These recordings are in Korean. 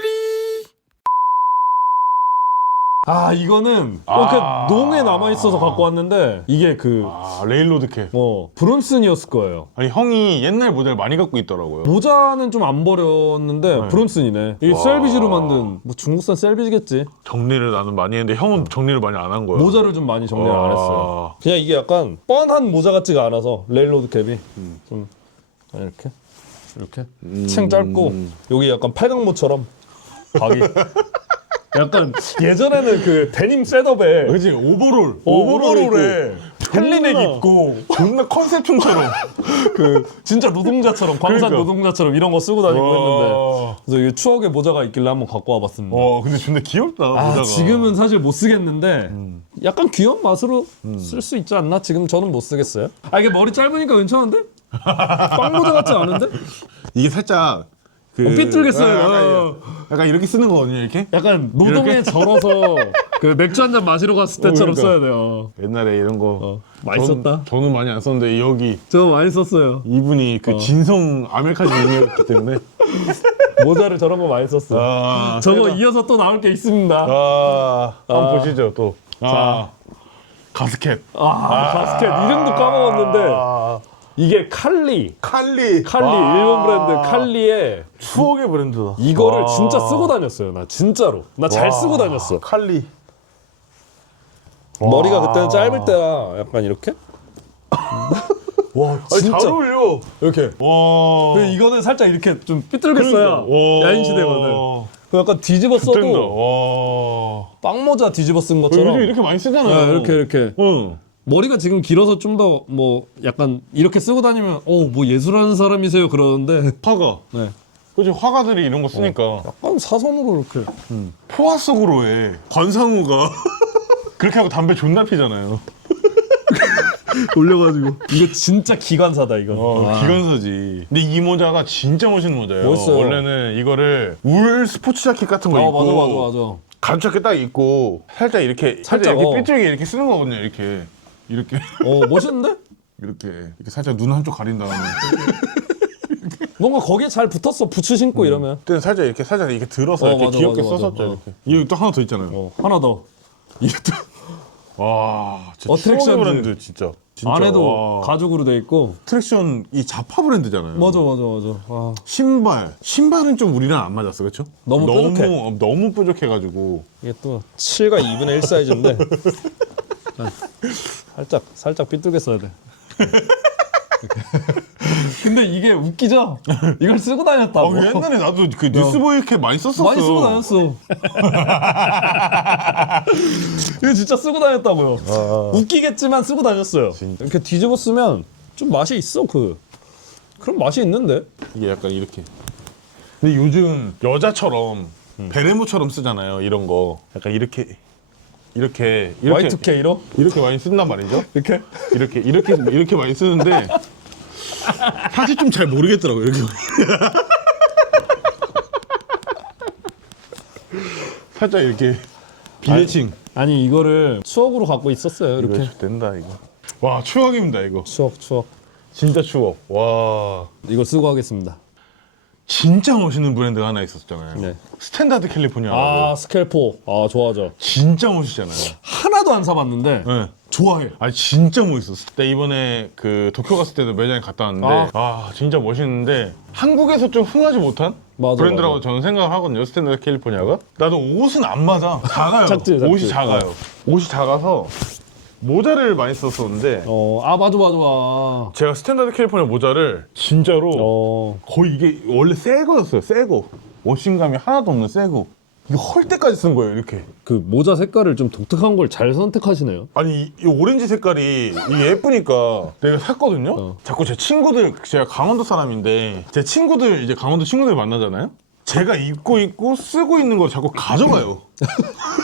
띠라리. 아 이거는 그 농에 남아있어서 갖고 왔는데 이게 레일로드 캡. 브론슨이었을 거예요. 아니 형이 옛날 모델 많이 갖고 있더라고요. 모자는 좀 안 버렸는데 브론슨이네. 이 셀비지로 만든 뭐 중국산 셀비지겠지. 정리를 나는 많이 했는데 형은 정리를 많이 안 한 거예요. 모자를 좀 많이 정리를 안 했어요. 그냥 이게 약간 뻔한 모자 같지가 않아서 레일로드 캡이 좀 이렇게 챙 짧고 여기 약간 팔강모처럼 각이 약간 예전에는 그 데님 셋업에 그치 오버롤 오버롤에 헬리넥 존나- 입고 존나 컨셉충처럼. 진짜 노동자처럼 광산 그러니까. 노동자처럼 이런 거 쓰고 다니고 와. 했는데 그래서 이게 추억의 모자가 있길래 한번 갖고 와봤습니다. 근데 존나 귀엽다 모자가. 지금은 사실 못 쓰겠는데 약간 귀여운 맛으로 쓸 수 있지 않나? 지금 저는 못 쓰겠어요. 이게 머리 짧으니까 괜찮은데? 빵 모자 같지 않은데? 이게 살짝 삐뚤겠어요. 약간 이렇게 쓰는 거거든요 이렇게. 약간 노동에 절어서 그 맥주 한 잔 마시러 갔을 때처럼 그러니까. 써야 돼요. 옛날에 이런 거 많이 썼다. 저는 많이 안 썼는데 여기 저 많이 썼어요. 이분이 그 진성 아메리카노이었기 때문에 모자를 저런 거 많이 썼어. 저거 이어서 또 나올 게 있습니다. 한번 보시죠 또. 가스켓. 가스켓 이름도 까먹었는데 이게 칼리 칼리. 일본 브랜드 칼리의 추억의 브랜드다. 이거를 진짜 쓰고 다녔어요. 나 진짜로 나 잘 쓰고 다녔어. 칼리. 머리가 그때는 짧을 때야 약간 이렇게 와 진짜. 잘 어울려. 이렇게. 와. 근데 이거는 살짝 이렇게 좀 삐뚤겠어요. 그러니까. 야인 시대거든. 약간 뒤집어 뜬다. 써도 와. 빵모자 뒤집어 쓴 것처럼 요즘 이렇게 많이 쓰잖아요. 이렇게 머리가 지금 길어서 좀 더 뭐 약간 이렇게 쓰고 다니면 뭐 예술하는 사람이세요 그러는데 화가. 네. 그치 화가들이 이런 거 쓰니까 약간 사선으로 이렇게 포화 속으로 해. 관상우가 그렇게 하고 담배 존나 피잖아요. 올려가지고 이거 진짜 기관사다 이거. 기관사지. 근데 이 모자가 진짜 멋있는 모자예요. 멋있어요. 원래는 이거를 울 스포츠 자켓 같은 거 입고 맞아. 가죽 딱 입고 살짝 이렇게 살짝, 이렇게 삐뚤게 이렇게 쓰는 거거든요. 이렇게 멋있는데? 이렇게 살짝 눈 한쪽 가린 다음에 뭔가 거기에 잘 붙었어 부츠 신고 이러면. 그때는 살짝 이렇게 들어서 이렇게 맞아, 귀엽게 맞아, 맞아. 썼었죠. 이렇게. 이거 또 하나 더 있잖아요. 하나 더. 와, 진짜 어트랙션즈. 추억의 브랜드 진짜. 안에도 가죽으로 돼 있고. 트랙션 이 자파 브랜드잖아요. 맞아. 신발은 좀 우리랑 안 맞았어, 그렇죠? 너무 뾰족해. 너무 뾰족해가지고. 이게 또 7과 2분의 1 사이즈인데 살짝 삐뚤게 써야 돼. 근데 이게 웃기죠? 이걸 쓰고 다녔다고. 옛날에 나도 그 뉴스보이 이렇게 많이 썼었어. 많이 쓰고 다녔어. 이거 진짜 쓰고 다녔다고요. 웃기겠지만 쓰고 다녔어요. 이렇게 뒤집어 쓰면 좀 맛이 있어. 그런 맛이 있는데. 이게 약간 이렇게. 근데 요즘 여자처럼 베레모처럼 쓰잖아요. 이런 거. 약간 이렇게 Y2K로? 이렇게 많이 쓴단 말이죠. 이렇게 많이 쓰는데 사실 좀 잘 모르겠더라고요. 이렇게 살짝 이렇게 비대칭. 아니 이거를 추억으로 갖고 있었어요. 이렇게. 이거 된다 이거. 와 추억입니다 이거. 추억. 진짜 추억. 와. 이걸 쓰고 하겠습니다. 진짜 멋있는 브랜드가 하나 있었잖아요. 네. 스탠다드 캘리포니아. 스켈포. 좋아하죠. 진짜 멋있잖아요. 하나도 안 사봤는데 네. 좋아해. 진짜 멋있었어. 나 이번에 그 도쿄 갔을 때도 매장에 갔다 왔는데 진짜 멋있는데 한국에서 좀 흥하지 못한 브랜드라고 저는 생각을 하거든요. 스탠다드 캘리포니아가. 나도 옷은 안 맞아. 작아요. 작지. 옷이 작아요. 옷이 작아서 모자를 많이 썼었는데 맞아. 제가 스탠다드 캘리포니아 모자를 진짜로 거의 이게 원래 새 거였어요. 새 거. 워싱감이 하나도 없는 새 거. 이거 헐 때까지 쓴 거예요. 이렇게. 그 모자 색깔을 좀 독특한 걸 잘 선택하시네요. 아니 이 오렌지 색깔이 이게 예쁘니까 내가 샀거든요. 자꾸 제 친구들, 제가 강원도 사람인데 제 친구들 이제 강원도 친구들 만나잖아요. 제가 입고 있고 쓰고 있는 걸 자꾸 가져가요.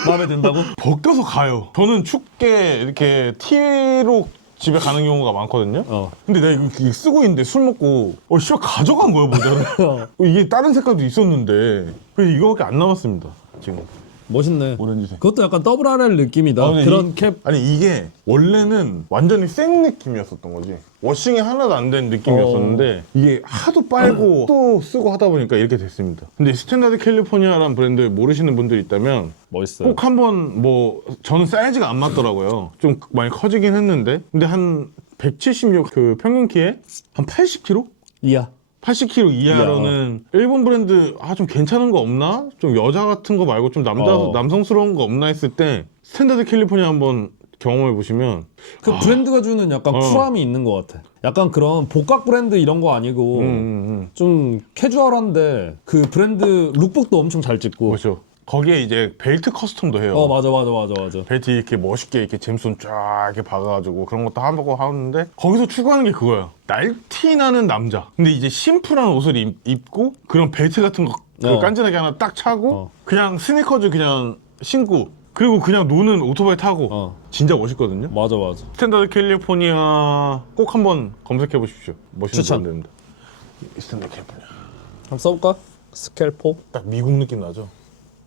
마음에 든다고? 벗겨서 가요. 저는 춥게 이렇게 티로 집에 가는 경우가 많거든요. 근데 내가 이거 쓰고 있는데 술 먹고 씨발 가져간 거야 모자를. 이게 다른 색깔도 있었는데 그래서 이거밖에 안 남았습니다 지금. 멋있네. 오렌지색. 그것도 약간 더블 RL 느낌이다. 근데 그런 캡. 아니 이게 원래는 완전히 생 느낌이었었던 거지. 워싱이 하나도 안 된 느낌이었었는데 이게 하도 빨고 또 쓰고 하다 보니까 이렇게 됐습니다. 근데 스탠다드 캘리포니아라는 브랜드 모르시는 분들 있다면 멋있어요. 꼭 한번 뭐 저는 사이즈가 안 맞더라고요. 좀 많이 커지긴 했는데 근데 한 176 그 평균 키에 한 80kg? 이야. 80kg 이하로는 일본 브랜드 좀 괜찮은 거 없나? 좀 여자 같은 거 말고 좀 남성스러운 거 없나 했을 때 스탠다드 캘리포니아 한번 경험해 보시면 그 브랜드가 주는 약간 쿨함이 있는 것 같아. 약간 그런 복각 브랜드 이런 거 아니고 좀 캐주얼한데 그 브랜드 룩북도 엄청 잘 찍고. 그렇죠. 거기에 이제 벨트 커스텀도 해요. 맞아. 벨트 이렇게 멋있게 이렇게 잼손 쫙 이렇게 박아가지고 그런 것도 하고 하는데 거기서 추구하는 게 그거야. 날티나는 남자. 근데 이제 심플한 옷을 입고 그런 벨트 같은 거 깐진하게 하나 딱 차고 그냥 스니커즈 그냥 신고 그리고 그냥 노는 오토바이 타고 진짜 멋있거든요. 맞아. 스탠다드 캘리포니아 꼭 한번 검색해 보십시오. 멋있는 추천. 브랜드입니다. 스탠다드 캘리포니아. 한번 써볼까? 스켈포? 딱 미국 느낌 나죠?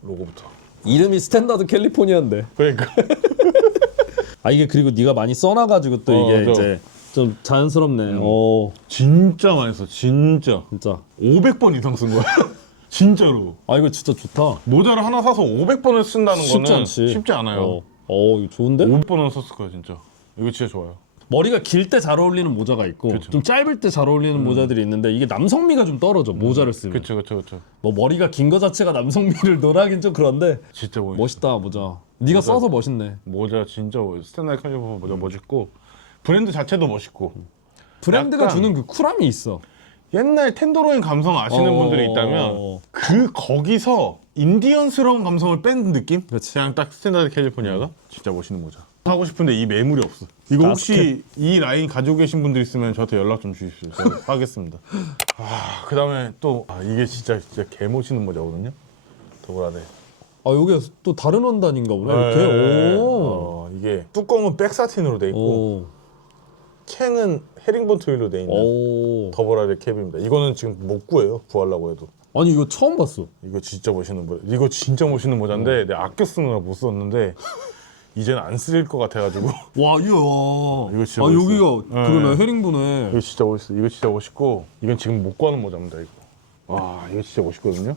로고부터. 이름이 스탠다드 캘리포니아인데. 그러니까. 이게 그리고 네가 많이 써놔가지고 또 이게 저. 이제 좀 자연스럽네. 진짜 많이 써. 진짜. 진짜. 500번 이상 쓴 거야. 진짜로. 이거 진짜 좋다. 모자를 하나 사서 500번을 쓴다는 쉽지 거는 않지. 쉽지 않아요. 이거 좋은데? 500번은 썼을 거야 진짜. 이거 진짜 좋아요. 머리가 길 때 잘 어울리는 모자가 있고 그쵸. 좀 짧을 때 잘 어울리는 모자들이 있는데 이게 남성미가 좀 떨어져 모자를 쓰면. 그쵸. 뭐 머리가 긴 거 자체가 남성미를 논하긴 좀 그런데 진짜 멋있어. 멋있다 모자. 네가 써서 멋있네. 모자 진짜 스탠다드 캘리포니아 모자 멋있고 브랜드 자체도 멋있고 브랜드가 약간 주는 그 쿨함이 있어. 옛날 텐더로인 감성 아시는 분들이 있다면 거기서 인디언스러운 감성을 뺀 느낌? 그치. 그냥 딱 스탠다드 캘리포니아가 진짜 멋있는 모자. 하고 싶은데 이 매물이 없어. 이거 혹시 이 라인 가지고 계신 분들 있으면 저한테 연락 좀 주십시오. 제가 하겠습니다. 그다음에 또 이게 진짜 개 멋있는 모자거든요. 더블아레. 여기가 또 다른 원단인가 보네. 이렇게. 이게 뚜껑은 백사틴으로 돼 있고 챙은 헤링본 트윌로 돼 있는 더블아레 캡입니다. 이거는 지금 못 구해요. 구하려고 해도. 아니 이거 처음 봤어. 이거 진짜 멋있는 모자. 이거 진짜 멋있는 모자인데 내가 아껴 쓰느라 못 썼는데 이제는 안 쓸 것 같아가지고. 와 이거 진짜 여기가 멋있어요. 그러네. 헤링보네. 이거 진짜 멋있어. 이거 진짜 멋있고 이건 지금 못 구하는 모자입니다. 이거. 이거 진짜 멋있거든요.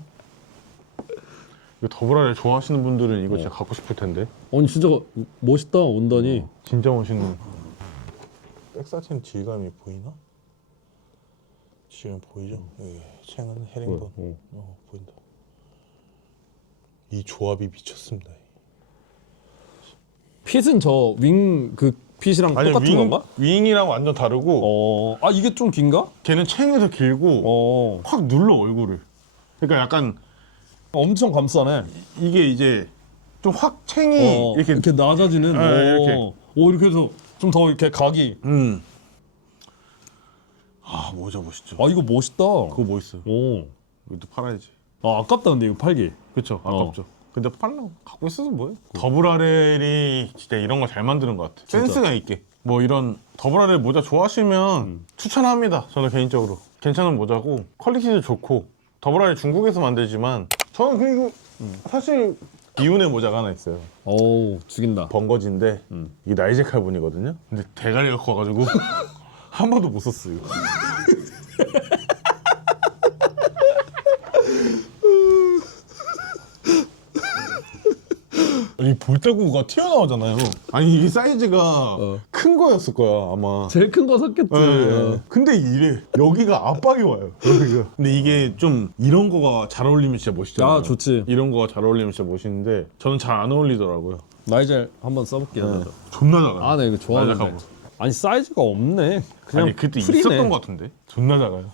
이거 더블아레 좋아하시는 분들은 이거 진짜 갖고 싶을 텐데. 아니 진짜 멋있다 원단이. 진짜 멋있는. 백사틴 질감이 보이나? 지금 보이죠? 여기 챙은 헤링본. 보인다. 이 조합이 미쳤습니다. 핏은 저 윙 그 핏이랑 똑같은 건가? 윙이랑 완전 다르고 이게 좀 긴가? 걔는 챙이 더 길고 확 눌러 얼굴을. 그러니까 약간 엄청 감싸네. 이게 이제 좀 확 챙이 이렇게 낮아지는. 이렇게. 이렇게 해서 좀 더 이렇게 각이. 모자 멋있죠. 이거 멋있다. 그거 멋있어요. 이것도 팔아야지. 아깝다 근데 이거 팔기. 그렇죠. 아깝죠. 근데 팔려고 갖고 있어서 뭐해? 더블아렐이 진짜 이런 거 잘 만드는 것 같아. 센스가 있게. 뭐 이런 더블아렐 모자 좋아하시면 추천합니다. 저는 개인적으로 괜찮은 모자고 퀄리티도 좋고 더블아렐 중국에서 만들지만 저는 그리고 사실 비운의 모자가 하나 있어요. 죽인다. 번거지인데 이게 나이제 칼본이거든요. 근데 대가리가 커가지고 한 번도 못 썼어요. 이 볼따구가 튀어나오잖아요. 아니 이게 사이즈가 큰 거였을 거야 아마. 제일 큰 거 샀겠지. 근데 이래 여기가 압박이 와요. 여기가. 근데 이게 좀 이런 거가 잘 어울리면 진짜 멋있잖아요. 좋지. 이런 거가 잘 어울리면 진짜 멋있는데 저는 잘 안 어울리더라고요. 나이젤 한번 써볼게요. 존나 작아요. 나 이거 좋아하는데. 아니 사이즈가 없네. 그냥 아니 그때 풀이네. 있었던 것 같은데. 존나 작아요.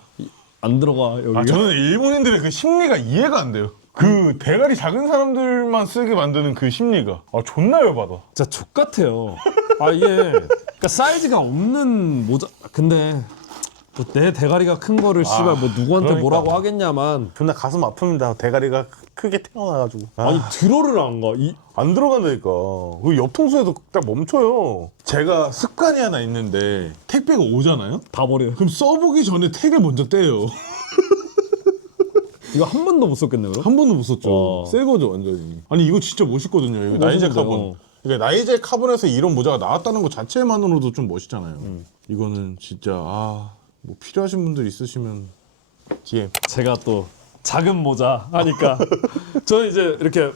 안 들어가 여기가. 저는 일본인들의 그 심리가 이해가 안 돼요. 그 대가리 작은 사람들만 쓰게 만드는 그 심리가 존나 열받아. 진짜 족 같아요. 이게 그러니까 사이즈가 없는 모자. 근데 뭐 내 대가리가 큰 거를 씨발 뭐 누구한테 그러니까. 뭐라고 하겠냐만. 존나 가슴 아픕니다. 대가리가 크게 태어나가지고. 아니 들어를 안 가. 안 들어간다니까. 그 옆통수에도 딱 멈춰요. 제가 습관이 하나 있는데 택배가 오잖아요? 다 버려. 그럼 써보기 전에 택을 먼저 떼요. 이거 한 번도 못 썼겠네 그럼? 한 번도 못 썼죠. 와. 새 거죠 완전히. 아니 이거 진짜 멋있거든요. 이거 나이젤 멋있는데요. 카본. 그러니까 나이젤 카본에서 이런 모자가 나왔다는 것 자체만으로도 좀 멋있잖아요. 이거는 진짜 뭐 필요하신 분들 있으시면 DM. 제가 또 작은 모자 하니까 저는 이제 이렇게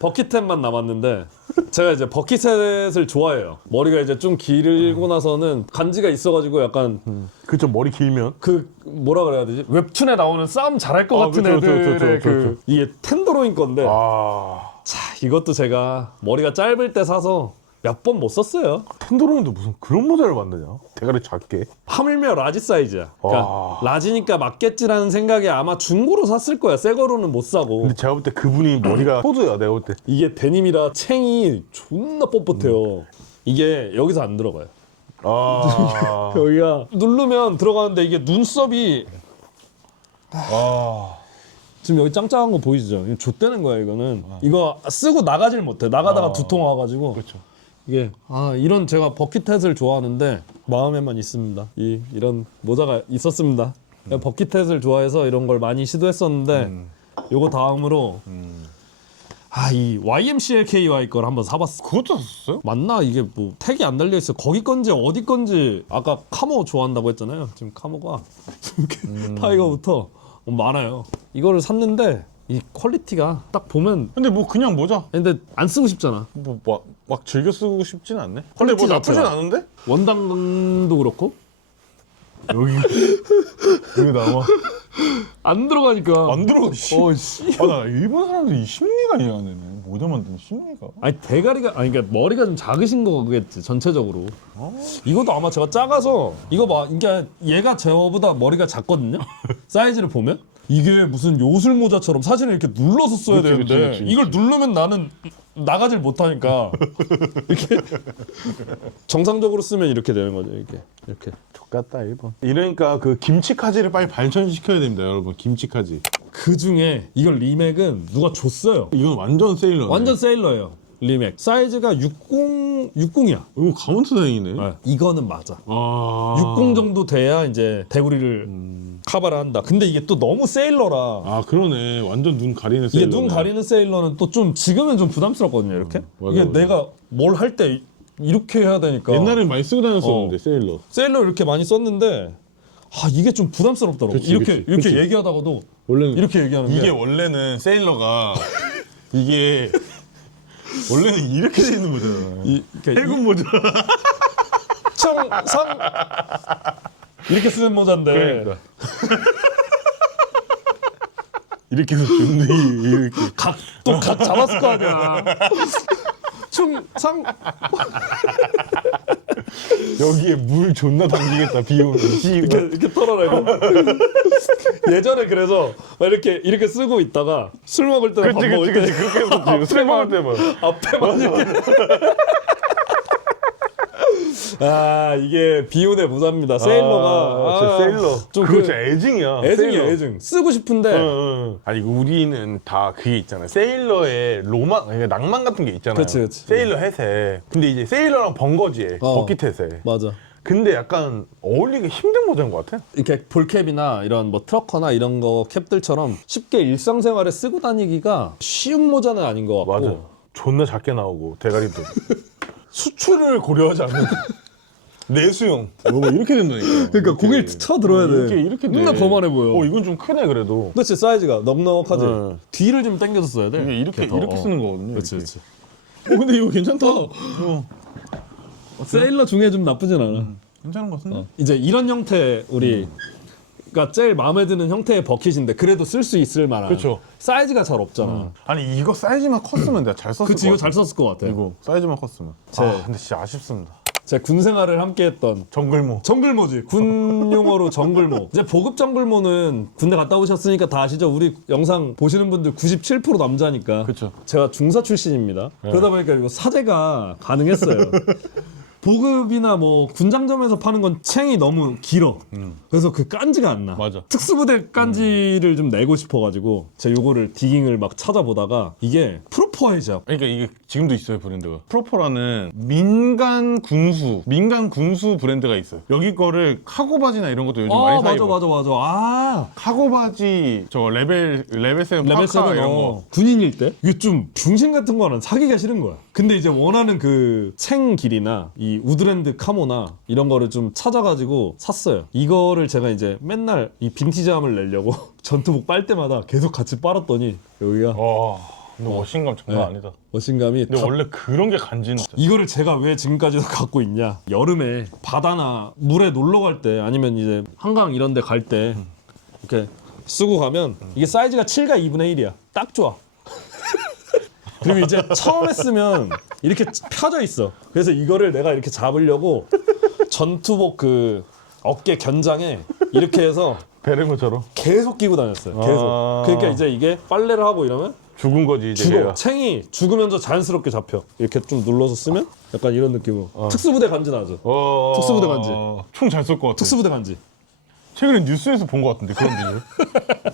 버킷햇만 남았는데 제가 이제 버킷햇을 좋아해요. 머리가 이제 좀 길고 나서는 간지가 있어가지고 약간 그쵸, 머리 길면. 그 뭐라 그래야 되지? 웹툰에 나오는 싸움 잘할 것 아, 같은 그쵸, 애들의 그쵸, 그쵸, 그 이게 텐더로인 건데 자 이것도 제가 머리가 짧을 때 사서 몇 번 못 썼어요. 텐더로인도 무슨 그런 모자를 만드냐? 대가리 작게. 하물며 라지 사이즈야. 그러니까 와. 라지니까 맞겠지라는 생각에 아마 중고로 샀을 거야. 새 거로는 못 사고. 근데 제가 볼 때 그분이 머리가 포드야, 내가 볼 때. 이게 데님이라 챙이 존나 뻣뻣해요. 이게 여기서 안 들어가요. 여기가 누르면 들어가는데 이게 눈썹이 지금 여기 짱짱한 거 보이시죠? 이거 좆되는 거야 이거는. 이거 쓰고 나가질 못해. 나가다가 두통 와가지고. 그렇죠. 이게 이런 제가 버킷햇을 좋아하는데 마음에만 있습니다. 이런 모자가 있었습니다. 버킷햇을 좋아해서 이런 걸 많이 시도했었는데 요거 다음으로 이 YMCLKY 걸 한번 사봤어. 그것도 샀어요? 맞나? 이게 뭐 택이 안 달려 있어. 거기 건지 어디 건지. 아까 카모 좋아한다고 했잖아요. 지금 카모가 타이거부터 많아요. 이거를 샀는데 이 퀄리티가 딱 보면 근데 뭐 그냥 모자. 근데 안 쓰고 싶잖아. 막 즐겨 쓰고 싶진 않네. 근데 뭐 퀄리티 나쁘진 자체가. 않은데? 원단도 그렇고 여기 나와. 안 들어가니까. 안 들어가. 씨. 씨. 나 일본 사람들이 이 심리가 이해가 안 되네. 모자 만드는 심리가. 아니 대가리가 그러니까 머리가 좀 작으신 거겠지 전체적으로. 이것도 아마 제가 작아서 이거 봐. 그러니까 얘가 저보다 머리가 작거든요. 사이즈를 보면 이게 무슨 요술 모자처럼 사실은 이렇게 눌러서 써야 그치, 되는데 그치. 이걸 누르면 나는 나가질 못하니까 이렇게 정상적으로 쓰면 이렇게 되는 거죠. 이렇게. 족같다 일본. 이러니까 그 김치카지를 빨리 발전시켜야 됩니다, 여러분. 김치카지. 그 중에 이걸 리맥은 누가 줬어요. 이건 완전 세일러네. 완전 세일러예요. 리맥 사이즈가 60이야. 이거 가운트 다행이네. 이거는 맞아. 60 60 정도 돼야 이제 대구리를 커버를 한다. 근데 이게 또 너무 세일러라. 그러네. 완전 눈 가리는 이게 세일러. 눈 가리는 세일러는 또 좀 지금은 좀 부담스럽거든요. 이렇게 맞아, 이게 맞아. 내가 뭘 할 때 이렇게 해야 되니까 옛날에 많이 쓰고 다녔었는데 세일러. 세일러 이렇게 많이 썼는데 이게 좀 부담스럽더라고. 그치, 이렇게 그치. 얘기하다가도 원래는 이렇게 얘기하는데 이게 원래는 세일러가 이게 원래는 이렇게 돼 있는 거잖아. 해군 모자. 청상 이렇게 쓰는 모자인데 그러니까. 이렇게 해서 준비 이렇게. 각 잡았을 거 아니야. 충상 여기에 물 존나 담기겠다. 비 오면. 이렇게 털어라 이거. 예전에 그래서 막 이렇게 쓰고 있다가 술 먹을 때나 밥 먹을 때 그렇게 해서 술 먹을 때만. 앞에만 이렇게. 이게 비운의 무사입니다. 세일러가 진짜 세일러. 좀 그거 진짜 애증이야. 애증이야 세일러. 애증. 쓰고 싶은데 아니 우리는 다 그게 있잖아요. 세일러의 로망, 그러니까 낭만 같은 게 있잖아요. 그치. 세일러 햇에. 근데 이제 세일러랑 번거지에 버킷 햇에. 맞아. 근데 약간 어울리기 힘든 모자인 것 같아. 이렇게 볼캡이나 이런 뭐 트럭커나 이런 거 캡들처럼 쉽게 일상생활에 쓰고 다니기가 쉬운 모자는 아닌 것 같고. 맞아. 존나 작게 나오고 대가리도. 수출을 고려하지 않는 내수용. 뭐 이렇게 된다니까. 그러니까 고개를 쳐 들어야 돼. 이렇게 돼. 맨날 거만해 보여. 이건 좀 크네 그래도. 그렇지 사이즈가 넉넉하지. 네. 뒤를 좀 당겨서 써야 돼. 이게 이렇게 쓰는 거거든요. 그렇지 이렇게. 그렇지. 근데 이거 괜찮다. 세일러 중에 좀 나쁘진 않아. 괜찮은 것 같은데. 이제 이런 형태 우리가 제일 마음에 드는 형태의 버킷인데 그래도 쓸 수 있을 만한. 그쵸. 사이즈가 잘 없잖아. 아니 이거 사이즈만 컸으면 내가 잘 썼을 그치 것 이거 같아. 잘 썼을 것 같아. 이거 사이즈만 컸으면. 근데 진짜 아쉽습니다. 제 군 생활을 함께했던 정글모. 정글모지. 군 용어로 정글모. 이제 보급 정글모는 군대 갔다 오셨으니까 다 아시죠? 우리 영상 보시는 분들 97% 남자니까. 그쵸. 제가 중사 출신입니다. 그러다 보니까 이거 사제가 가능했어요. 보급이나 뭐 군장점에서 파는 건 챙이 너무 길어. 그래서 그 깐지가 안 나. 맞아. 특수부대 깐지를 좀 내고 싶어가지고 제가 요거를 디깅을 막 찾아보다가 이게 프로퍼 해잡. 그러니까 이게 지금도 있어요 브랜드가. 프로퍼라는 민간 군수 브랜드가 있어요. 여기 거를 카고 바지나 이런 것도 요즘 많이 사 입어. 맞아. 아, 카고 바지 저 레벨 7 레벨 파카 7 이런 거. 군인일 때 이게 좀 중심 같은 거는 사기가 싫은 거야. 근데 이제 원하는 그 생 길이나 이 우드랜드 카모나 이런 거를 좀 찾아가지고 샀어요. 이거를 제가 이제 맨날 이 빈티지함을 내려고 전투복 빨 때마다 계속 같이 빨았더니 여기가 와, 근데 머신감 장난 아니다. 머신감이 근데 다- 원래 그런 게 간지는. 이거를 제가 왜 지금까지도 갖고 있냐? 여름에 바다나 물에 놀러 갈 때 아니면 이제 한강 이런 데 갈 때 이렇게 쓰고 가면 이게 사이즈가 7과 2분의 1이야. 딱 좋아. 그리고 이제 처음에 쓰면 이렇게 펴져 있어. 그래서 이거를 내가 이렇게 잡으려고 전투복 그 어깨 견장에 이렇게 해서 베르모처럼 계속 끼고 다녔어요. 계속. 아. 그러니까 이제 이게 빨래를 하고 이러면 죽은 거지 이제. 죽어. 얘가. 챙이 죽으면서 자연스럽게 잡혀. 이렇게 좀 눌러서 쓰면 약간 이런 느낌으로. 특수부대 간지 나죠. 특수부대 간지. 총 잘 쏠 것 같아. 특수부대 간지. 최근에 뉴스에서 본 것 같은데 그런 비디오.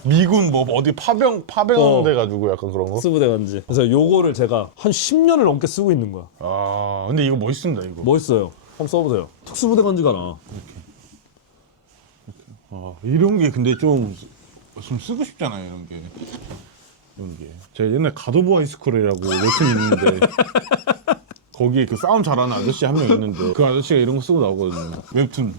미군 뭐 어디 파병 돼가지고 약간 그런 거. 특수부대 간지. 그래서 요거를 제가 한 10년을 넘게 쓰고 있는 거야. 아 근데 이거 멋있습니다 이거. 멋있어요. 한번 써보세요. 특수부대 간지가 나. 이런 게 근데 좀 쓰고 싶잖아요 이런 게. 제가 옛날 갓오브 하이스쿨이라고 웹툰 있는데 거기에 그 싸움 잘하는 아저씨 한 명 있는데 그 아저씨가 이런 거 쓰고 나오거든요. 웹툰.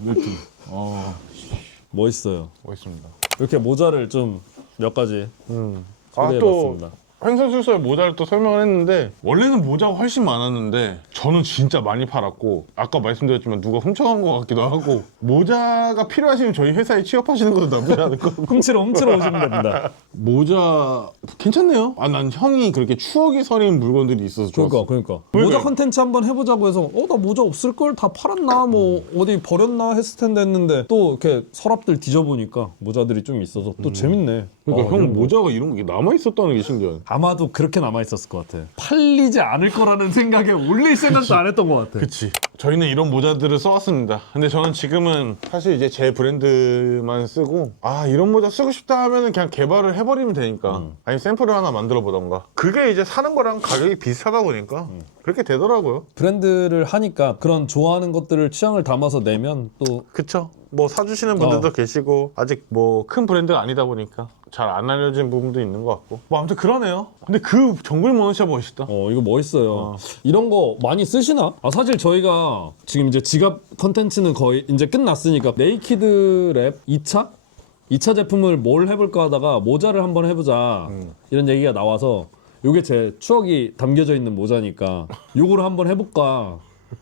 멋있어요. 멋있습니다. 이렇게 모자를 좀 몇 가지 또 소개해봤습니다. 횡설수설 모자를 또 설명을 했는데 원래는 모자가 훨씬 많았는데 저는 진짜 많이 팔았고 아까 말씀드렸지만 누가 훔쳐간 것 같기도 하고 모자가 필요하시면 저희 회사에 취업하시는 것도 나쁘지 않을 것 같고 훔치러 오시면 됩니다. 모자 괜찮네요. 아 난 형이 그렇게 추억이 서린 물건들이 있어서 좋았어. 그러니까. 모자 컨텐츠 한번 해보자고 해서 나 모자 없을 걸 다 팔았나 뭐 어디 버렸나 했을 텐데 했는데 또 이렇게 서랍들 뒤져보니까 모자들이 좀 있어서 또 재밌네. 그러니까 형 이런 거. 모자가 이런 게 남아 있었다는 게 신기하네. 아마도 그렇게 남아있었을 것 같아. 팔리지 않을 거라는 생각에 올릴 생각도 안 했던 것 같아. 그치. 저희는 이런 모자들을 써왔습니다. 근데 저는 지금은 사실 이제 제 브랜드만 쓰고 이런 모자 쓰고 싶다 하면은 그냥 개발을 해버리면 되니까 아니 샘플을 하나 만들어 보던가. 그게 이제 사는 거랑 가격이 비슷하다 보니까 그렇게 되더라고요. 브랜드를 하니까 그런 좋아하는 것들을 취향을 담아서 내면 또 그쵸. 뭐 사주시는 분들도 계시고 아직 뭐 큰 브랜드가 아니다 보니까 잘 안 알려진 부분도 있는 것 같고 뭐 아무튼 그러네요. 근데 그 정글 모노 진짜 멋있다. 이거 멋있어요. 이런 거 많이 쓰시나? 사실 저희가 지금 이제 지갑 컨텐츠는 거의 이제 끝났으니까 네이키드 랩 2차 제품을 뭘 해볼까 하다가 모자를 한번 해보자 이런 얘기가 나와서 요게 제 추억이 담겨져 있는 모자니까 요거를 한번 해볼까.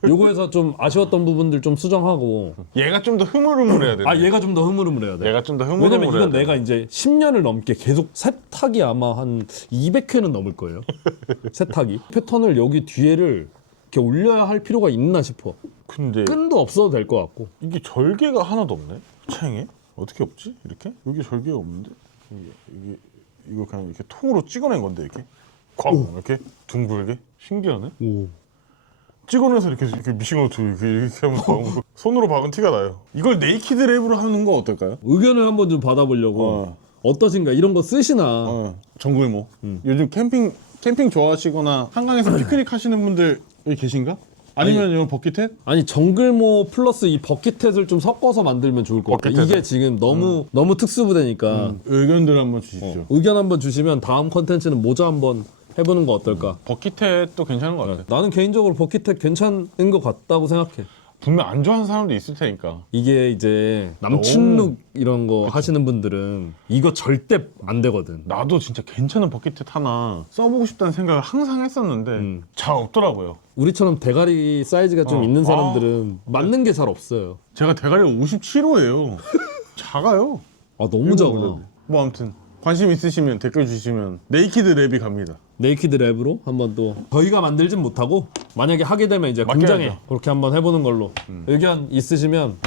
요거에서 좀 아쉬웠던 부분들 좀 수정하고 얘가 좀 더 흐물흐물해야 돼. 얘가 좀 더 흐물흐물해야 돼. 얘가 좀 더 왜냐면 흐물흐물해야 이건 돼. 내가 이제 10년을 넘게 계속 세탁이 아마 한 200회는 넘을 거예요. 세탁이. 패턴을 여기 뒤에를 이렇게 올려야 할 필요가 있나 싶어. 근데 끈도 없어도 될 것 같고. 이게 절개가 하나도 없네. 챙에 어떻게 없지? 이렇게 여기 절개가 없는데 이거 그냥 이렇게 통으로 찍어낸 건데 이렇게 쾅 이렇게 둥글게 신기하네. 찍어내서 이렇게 미싱으로 이렇게 하면 나오는 거. 손으로 박은 티가 나요. 이걸 네이키드 랩으로 하는 거 어떨까요? 의견을 한번 좀 받아보려고. 어떠신가? 이런 거 쓰시나? 정글모. 요즘 캠핑 좋아하시거나 한강에서 피크닉 하시는 분들 여기 계신가? 아니면 이런 버킷햇? 아니 정글모 플러스 이 버킷햇을 좀 섞어서 만들면 좋을 것 같아. 버킷햇을? 이게 지금 너무 특수부대니까 의견들 한번 주십시오. 의견 한번 주시면 다음 컨텐츠는 모자 한번 해보는 거 어떨까? 버킷햇도 괜찮은 것 같아. 나는 개인적으로 버킷햇 괜찮은 것 같다고 생각해. 분명 안 좋아하는 사람도 있을 테니까. 이게 이제 남친룩 이런 거 하시는 분들은 이거 절대 안 되거든. 나도 진짜 괜찮은 버킷햇 하나 써보고 싶다는 생각을 항상 했었는데 잘 없더라고요. 우리처럼 대가리 사이즈가 좀 있는 사람들은 맞는 게 잘 없어요. 제가 대가리가 57호예요. 작아요. 너무 작아. 뭐 아무튼 관심 있으시면 댓글 주시면 네이키드 랩이 갑니다. 네이키드 랩으로 한번 또 저희가 만들진 못하고 만약에 하게 되면 이제 공장에 맡겨야죠. 그렇게 한번 해보는 걸로 의견 있으시면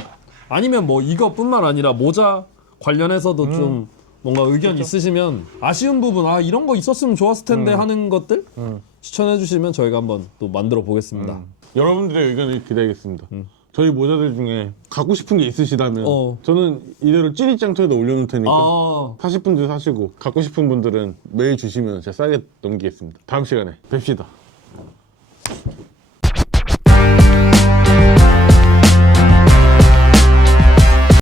아니면 뭐 이것뿐만 아니라 모자 관련해서도 좀 뭔가 의견 있으시면 아쉬운 부분 이런 거 있었으면 좋았을 텐데 하는 것들 추천해 주시면 저희가 한번 또 만들어 보겠습니다. 여러분들의 의견을 기다리겠습니다. 저희 모자들 중에 갖고 싶은 게 있으시다면 어. 저는 이대로 찌릿장터에다 올려놓을 테니까 아, 사실 분들 사시고 갖고 싶은 분들은 메일 주시면 제가 싸게 넘기겠습니다. 다음 시간에 뵙시다.